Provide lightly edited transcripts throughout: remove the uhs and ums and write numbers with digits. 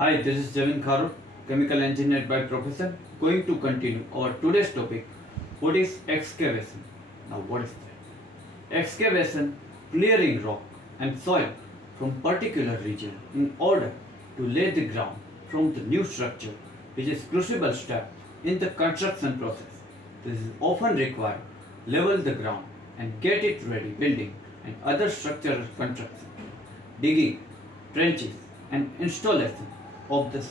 Hi, this is Javin Kharut, chemical engineer by profession. Going to continue our today's topic. What is excavation? Now, what is that? Excavation, clearing rock and soil from particular region in order to lay the ground from the new structure, which is crucible step in the construction process. This is often required level the ground and get it ready building and other structural construction, digging trenches and installation of the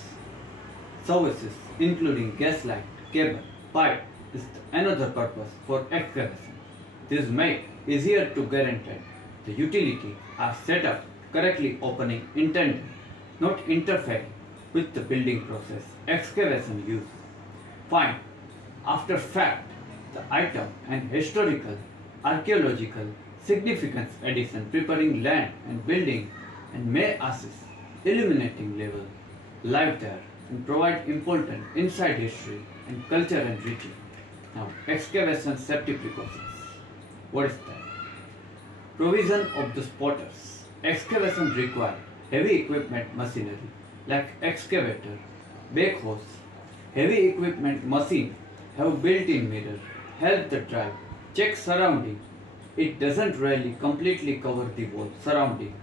services including gas line, cable, pipe is another purpose for excavation. This make easier to guarantee the utility are set up correctly opening intended, not interfering with the building process. Excavation use. Find after fact the item and historical, archaeological significance addition preparing land and building and may assist illuminating level live there and provide important inside history and culture and region. Now, excavation safety precautions. What is that? Provision of the spotters. Excavation require heavy equipment machinery like excavator, backhoes. Heavy equipment machine have built-in mirror, help the drive, check surrounding. It doesn't really completely cover the wall surrounding.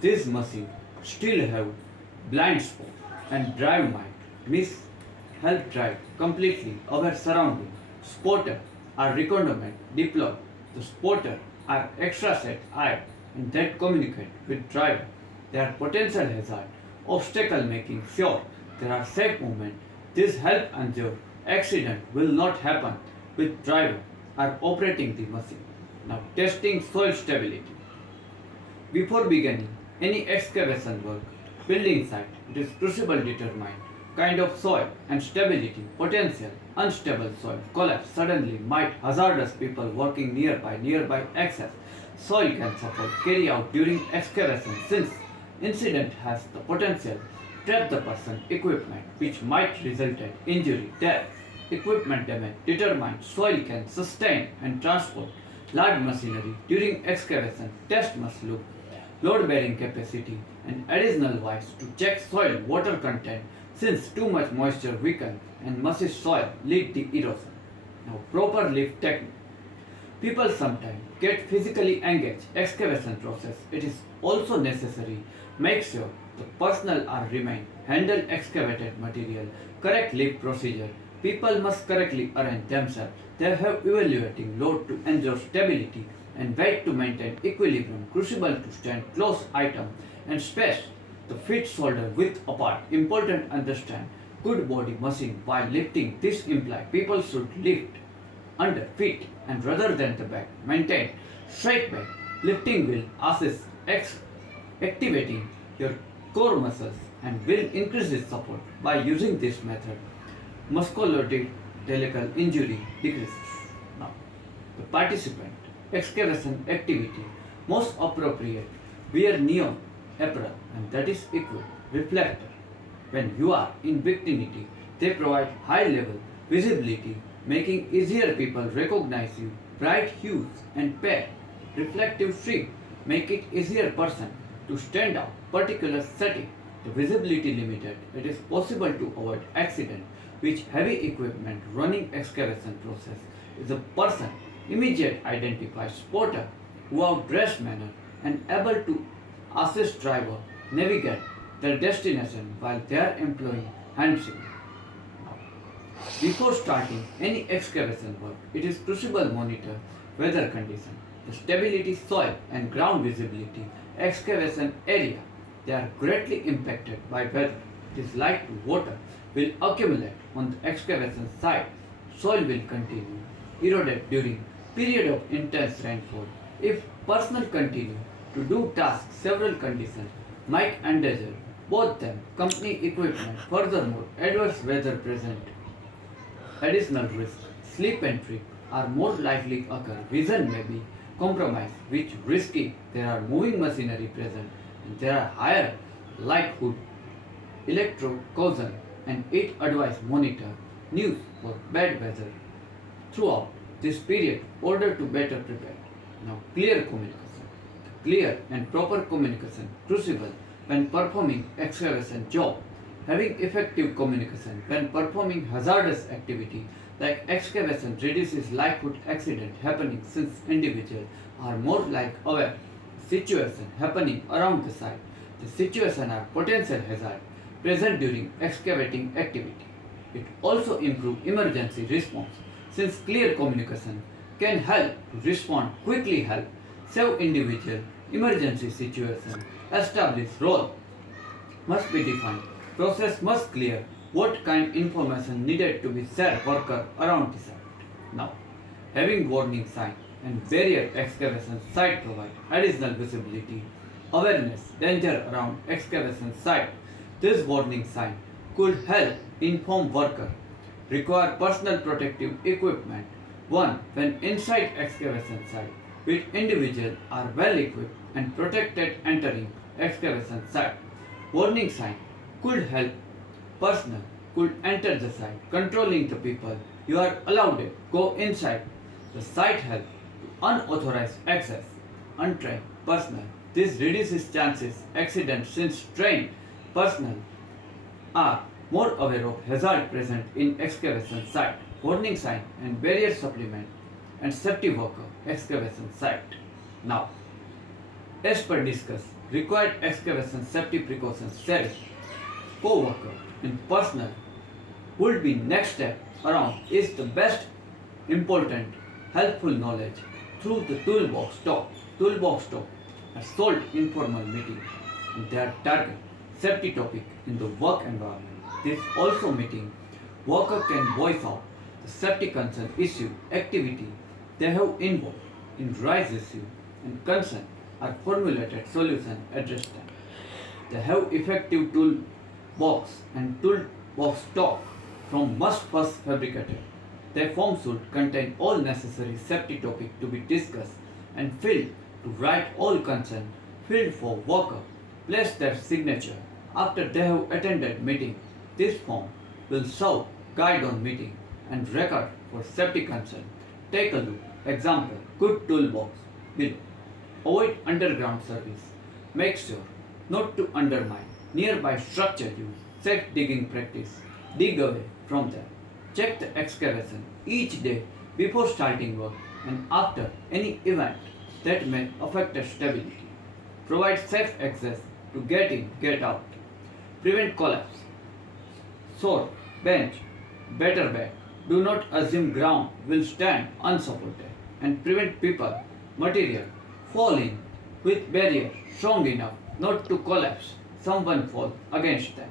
This machine still have blind spot and drive might miss help drive completely aware surrounding. Spotter are requirement deployed. The spotter are extra set eye and that communicate with driver. They are potential hazard, obstacle making sure there are safe movement. This help ensure accident will not happen with driver are operating the machine. Now testing soil stability. Before beginning any excavation work, building site, it is crucial determine kind of soil and stability, potential unstable soil collapse suddenly might hazardous people working nearby access. Soil can support carry out during excavation since incident has the potential trap the person equipment which might result in injury, death. Equipment damage determined soil can sustain and transport large machinery during excavation. Test must look load bearing capacity and additional wise to check soil water content since too much moisture weaken and mushy soil lead to erosion. Now proper lift technique. People sometimes get physically engaged excavation process. It is also necessary make sure the personnel are remain handle excavated material. Correct lift procedure. People must correctly arrange themselves. They have evaluating load to ensure stability and weight to maintain equilibrium. Crucible to stand close item and space the feet shoulder width apart. Important understand good body machine while lifting. This imply people should lift under feet and rather than the back. Maintain straight back. Lifting will assist activating your core muscles and will increase its support. By using this method, musculoskeletal injury decreases. Now, the participant excavation activity most appropriate wear neon apparel and that is equal reflector. When you are in vicinity, they provide high level visibility, making easier people recognize you. Bright hues and pale reflective strip make it easier person to stand out. Particular setting, the visibility limited, it is possible to avoid accident which heavy equipment running excavation process is a person immediate identify spotter who are dressed manner and able to assist driver navigate their destination while they are employing hand signal. Before starting any excavation work, it is crucial monitor weather condition, the stability soil and ground visibility. Excavation area, they are greatly impacted by weather. It is like water will accumulate on the excavation site. Soil will continue eroded during period of intense rainfall. If personnel continue to do tasks, several conditions might endanger both them, company equipment. Furthermore, adverse weather present additional risk. Sleep and trip are more likely occur. Vision may be compromised, which risky. There are moving machinery present, and there are higher likelihood electrocution, and it advise monitor news for bad weather throughout this period order to better prepare. Now, clear communication. Clear and proper communication crucial when performing excavation job. Having effective communication when performing hazardous activity like excavation reduces likelihood accident happening since individuals are more like aware situation happening around the site. The situation are potential hazard present during excavating activity. It also improves emergency response since clear communication can help to respond quickly help save individual emergency situation establish role must be defined. Process must clear what kind information needed to be shared worker around the site. Now, having warning sign and barrier excavation site provide additional visibility, awareness, danger around excavation site. This warning sign could help inform worker require personal protective equipment. One, when inside excavation site, with individuals are well equipped and protected entering excavation site. Warning sign could help personnel could enter the site, controlling the people you are allowed to go inside. The site help unauthorized access, untrained personnel. This reduces chances accidents since trained personnel are more aware of hazard present in excavation site, warning sign and barrier supplement and safety worker excavation site. Now, as per discuss, required excavation safety precautions self, co-worker and personnel would be next step around is the best important helpful knowledge through the toolbox talk. Toolbox talk are sold informal meeting and their target safety topic in the work environment. This also meeting worker can voice out the safety concern issue activity they have involved in rise issue and concern are formulated solution address them. They have effective toolbox and toolbox talk from must first fabricated. Their form should contain all necessary safety topic to be discussed and filled to write all concern filled for worker place their signature after they have attended meeting. This form will serve guide on meeting and record for safety concern. Take a look. Example, good toolbox below. Avoid underground service. Make sure not to undermine nearby structure use. Safe digging practice. Dig away from them. Check the excavation each day before starting work and after any event that may affect the stability. Provide safe access to get in, get out. Prevent collapse. Sword, bench, better back. Do not assume ground will stand unsupported and prevent people, material, fall in with barrier strong enough not to collapse. Someone fall against them.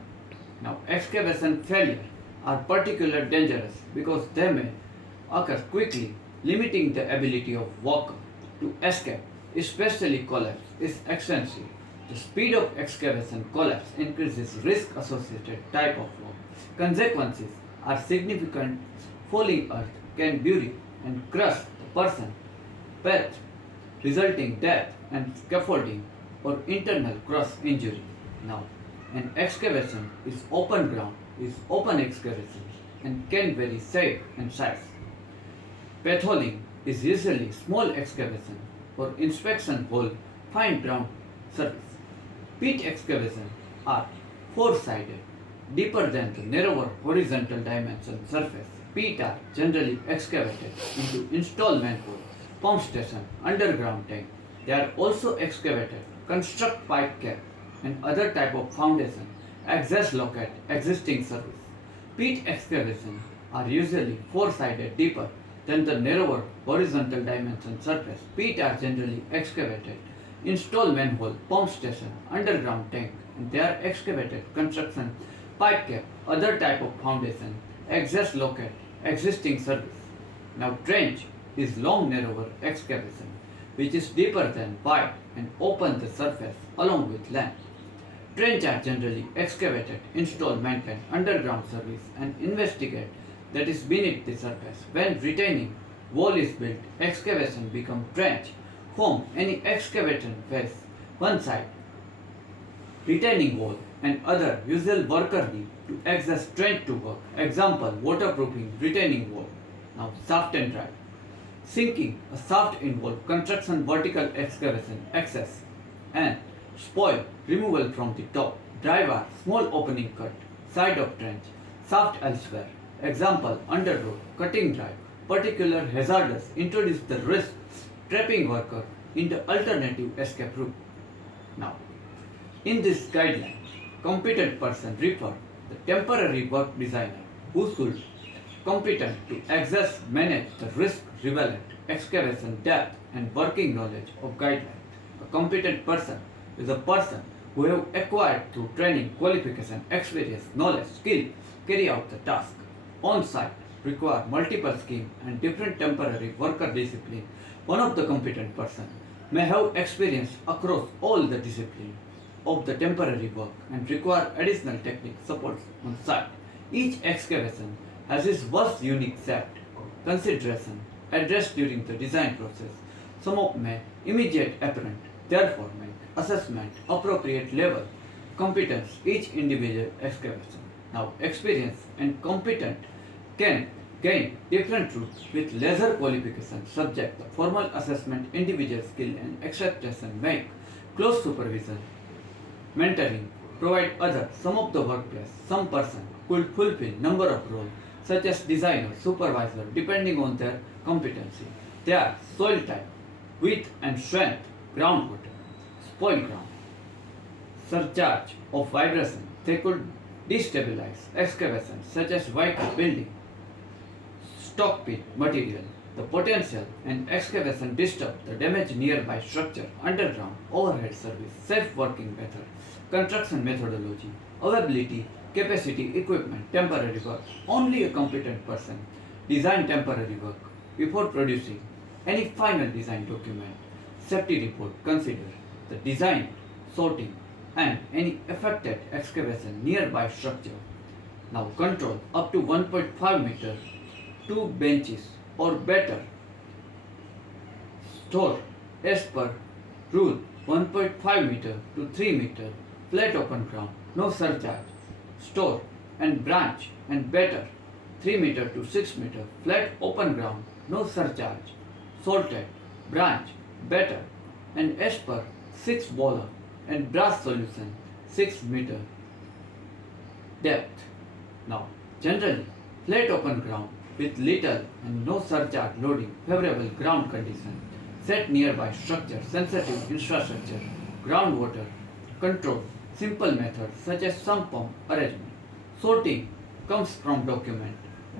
Now, excavation failure are particularly dangerous because they may occur quickly, limiting the ability of worker to escape, especially collapse is extensive. The speed of excavation collapse increases risk associated type of work. Consequences are significant. Falling earth can bury and crush the person, path, resulting death and scaffolding or internal cross injury. Now, an excavation is open ground, is open excavation and can vary shape and size. Patholing is usually small excavation or inspection hole fine ground surface. Pit excavation are four-sided, deeper than the narrower horizontal dimension surface. Pit are generally excavated into installed manhole, pump station, underground tank. They are also excavated, construct pipe cap and other type of foundation, access locate existing service. Pit excavation are usually four-sided deeper than the narrower horizontal dimension surface. Pit are generally excavated, install manhole, pump station, underground tank and they are excavated, construction, pipe cap, other type of foundation, access locate, existing service. Now trench is long narrower excavation which is deeper than pipe and open the surface along with land. Trench are generally excavated, install, maintain underground service and investigate that is beneath the surface. When retaining wall is built, excavation become trench, form any excavation face one side, retaining wall and other usual worker need to access trench to work. Example, waterproofing, retaining wall. Now shaft and drive. Sinking, a shaft involve construction vertical excavation, access and spoil removal from the top. Drive are small opening cut, side of trench, shaft elsewhere. Example, under road, cutting drive, particular hazardous, introduce the risk, trapping worker in the alternative escape route. Now, in this guideline, competent person refer the temporary work designer who should competent to access, manage the risk relevant excavation depth and working knowledge of guidelines. A competent person is a person who have acquired through training, qualification, experience, knowledge, skill, carry out the task. On site require multiple scheme and different temporary worker discipline. One of the competent person may have experience across all the disciplines of the temporary work and require additional technique support on site. Each excavation has its vast unique set consideration addressed during the design process. Some of may immediate apparent, therefore make assessment appropriate level competence each individual excavation. Now experience and competent can gain different routes with lesser qualification subject the formal assessment individual skill and expectation make close supervision mentoring provide other some of the workplace some person could fulfill number of roles such as designer supervisor depending on their competency. They are soil type width and strength groundwater spoil ground surcharge of vibration they could destabilize excavation such as white building stock pit material. The potential and excavation disturb the damage nearby structure, underground, overhead service, safe working method, construction methodology, availability, capacity, equipment, temporary work. Only a competent person design temporary work before producing any final design document. Safety report consider the design, sorting, and any affected excavation nearby structure. Now control up to 1.5 meter, 2 benches or better. Store as per rule 1.5 meter to 3 meter flat open ground, no surcharge. Store and branch and better 3 meter to 6 meter flat open ground, no surcharge. Salted branch better and as per 6 boiler and brass solution 6 meter depth. Now generally flat open ground with little and no surcharge loading, favorable ground condition, set nearby structure, sensitive infrastructure, groundwater control, simple methods such as sump pump arrangement. Sorting comes from document,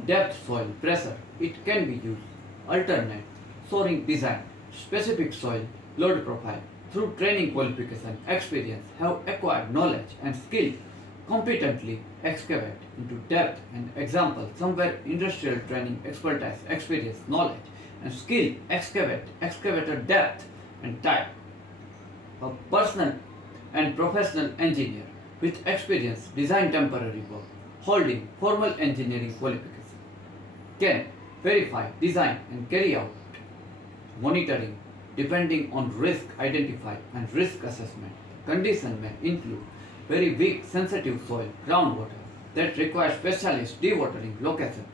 depth soil pressure, it can be used, alternate, soaring design, specific soil load profile, through training qualification, experience, have acquired knowledge and skill competently excavate into depth and example somewhere industrial training expertise experience knowledge and skill excavate excavator depth and type. A personal and professional engineer with experience design temporary work holding formal engineering qualification can verify design and carry out monitoring depending on risk identify and risk assessment. Condition may include very weak sensitive soil, groundwater that requires specialist dewatering location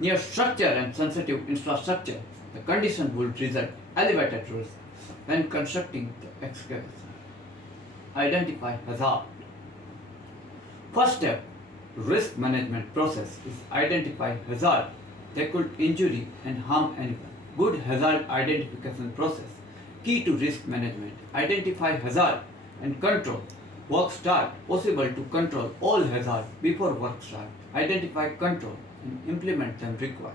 near structure and sensitive infrastructure. The condition will result elevated risk when constructing the excavation. Identify hazard. First step, risk management process is identify hazard that could injury and harm anyone. Good hazard identification process. Key to risk management. Identify hazard and control. Work start, possible to control all hazards before work start. Identify, control and implement them required.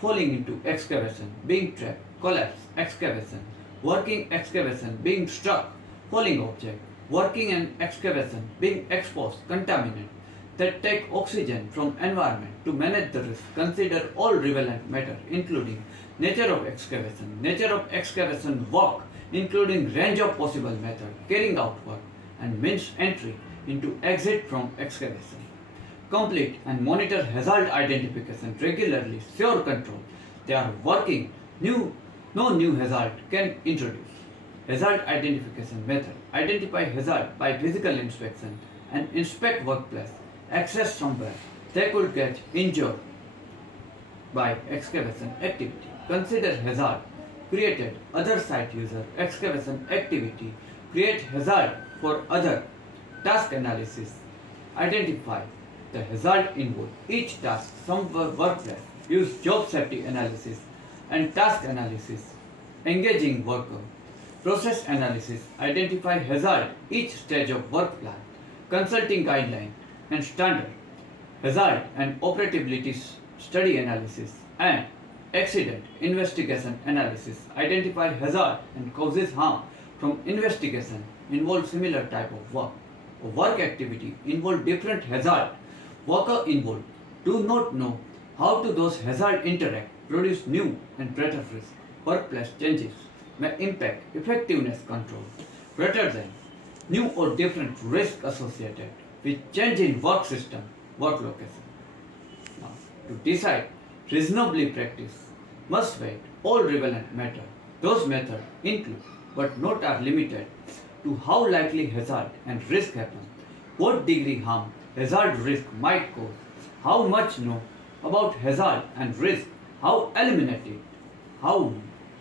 Falling into excavation, being trapped, collapse, excavation, working excavation, being struck, falling object, working and excavation, being exposed, contaminant that take oxygen from environment. To manage the risk, consider all relevant matter including nature of excavation work, including range of possible method, carrying out work, and means entry into exit from excavation. Complete and monitor hazard identification regularly, sure control. They are working, no new hazard can introduce. Hazard identification method. Identify hazard by physical inspection and inspect workplace. Access somewhere they could get injured by excavation activity. Consider hazard created other site user excavation activity. Create hazard for other task analysis. Identify the hazard involved. Each task, some workplace use job safety analysis and task analysis, engaging worker, process analysis, identify hazard each stage of work plan, consulting guideline and standard, hazard and operability study analysis, and accident investigation analysis, identify hazard and causes harm from investigation, involve similar type of work. Work activity involve different hazard. Worker involved do not know how to those hazard interact, produce new and greater risk. Workplace changes may impact effectiveness control greater than new or different risk associated with change in work system, work location. Now, to decide reasonably practice must weigh all relevant matter. Those methods include but not are limited to how likely hazard and risk happen, what degree harm hazard risk might cause, how much know about hazard and risk, how eliminate it, how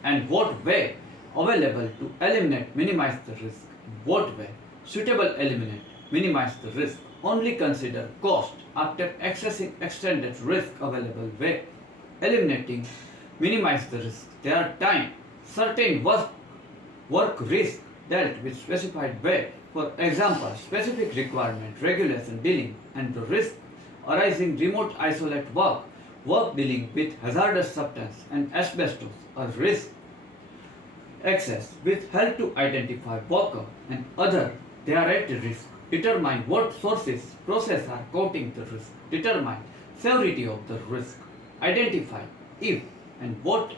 and what way available to eliminate minimize the risk, what way suitable eliminate minimize the risk, only consider cost after accessing extended risk available way, eliminating minimize the risk. There are time certain work risk dealt with specified way. For example, specific requirement, regulation dealing and the risk arising remote isolate work, work dealing with hazardous substance and asbestos or risk access with help to identify worker and other they are at risk, determine what sources process are causing the risk, determine severity of the risk, identify if and what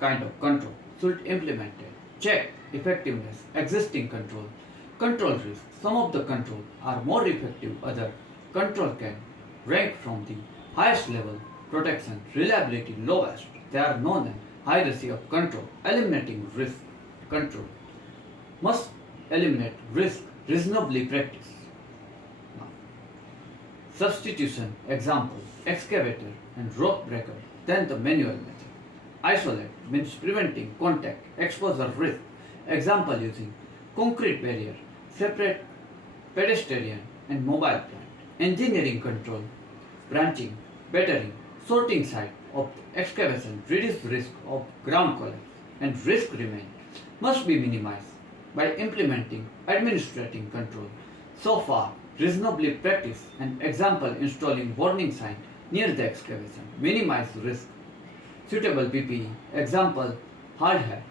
kind of control should implemented, check effectiveness existing control risk. Some of the control are more effective, other control can rank from the highest level, protection, reliability lowest. They are known as hierarchy of control, eliminating risk. Control must eliminate risk reasonably practice. Now, substitution example, excavator and rock breaker, then the manual method. Isolate means preventing contact, exposure risk. Example using concrete barrier, separate pedestrian and mobile plant. Engineering control, branching, bettering, sorting site of excavation, reduce risk of ground collapse and risk remain must be minimized by implementing administrating control. So far, reasonably practice an example installing warning sign near the excavation, minimize risk. Suitable PPE, example hard hat,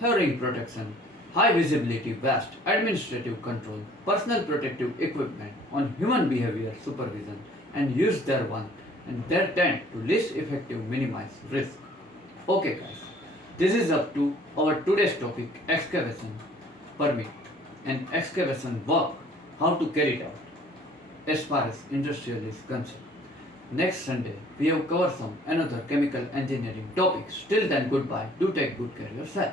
hearing protection, high visibility vest, administrative control, personal protective equipment on human behavior supervision and use their one and their tend to least effective minimize risk. Okay guys, this is up to our today's topic excavation permit and excavation work, how to carry it out as far as industrial is concerned. Next Sunday we have covered some another chemical engineering topics. Till then goodbye, do take good care of yourself.